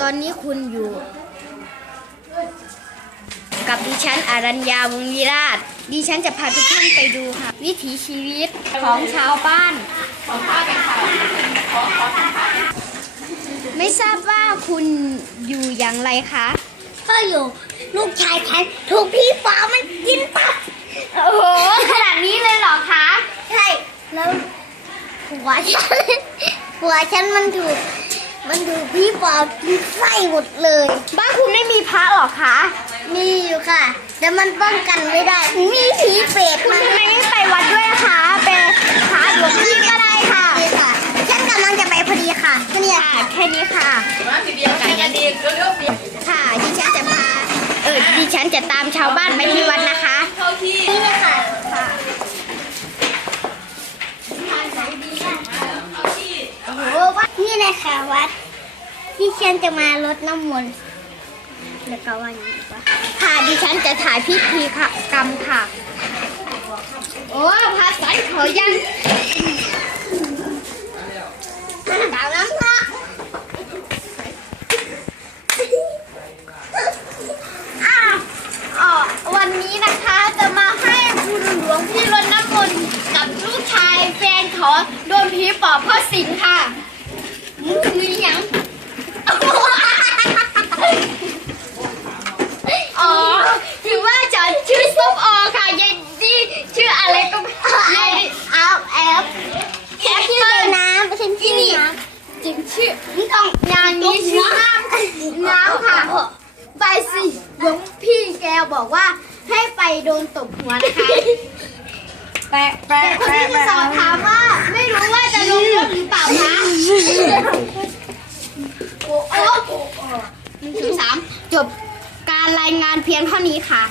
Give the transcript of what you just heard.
ตอนนี้คุณอยู่ กับดิฉันอารัญญาวงศ์วิราช ดิฉันจะพาทุกท่านไปดูค่ะ วิถีชีวิตของชาวบ้าน ไม่ทราบว่าคุณอยู่อย่างไรคะก็อยู่ลูกชายฉันถูกพี่ฟ้ามันกินตับโอ้โหขนาดนี้เลยเหรอคะใช่แล้วหัวฉันหัวฉันมันถูก มันถูกพี่ฟ้ากินไส้หมดเลย บ้านคุณไม่มีพระเหรอคะ มีอยู่ค่ะ แต่มันป้องกันไม่ได้ มีผีเปรตคุณมาทำไมไม่ไปวัดด้วยคะเป็นพระหลวงพี่ก็ได้ค่ะ ดีค่ะ ฉันกำลังจะไปพอดีค่ะก็เนี่ยค่ะ แค่นี้ค่ะ มาทีเดียวกันยันดีเร็วๆเปลี่ยนค่ะดิฉันจะพา เออดิฉันจะตามชาวบ้านไปที่วัดนะคะ เข้าที่ นี่เลยค่ะ ค่ะ เข้าที่ โอ้โหวัดนี่เลย ค่ะวัดที่ฉันจะมารดน้ำมนต์แล้วก็วันนี้ว่าค่ะดิฉันจะถ่ายพิธีค่ะกรรมค่ะ โอ้พระสันขอยังตามน้ำพระอ้าวอ๋อวันนี้นะคะจะมาให้คุณหลวงพี่รดน้ำมนต์กับลูกชายแฟนขอโดนผีปอบพ่อสิงค่ะ มึงคืออหยังอ๋อถือว่าฉันชื่อส้มออค่ะยายดีชื่ออะไรก็ไม่ยายเอาแอปแอปชื่อเปิ้ลน้ำฉันชื่อน้จริงชื่อำนี่ต้องงานนี้ชื่อน้ำน้ำค่ะไปสิหลวงพี่แกบอกว่าให้ไปโดนตบหัวนะคะแปะแปะแต่คนที่จะสอบถามว่า ไม่รู้ว่าจะลงเรื่องหรือเปล่าคะ โอ้โหนึ่งถึงสามจบการรายงานเพียงเท่านี้ค่ะ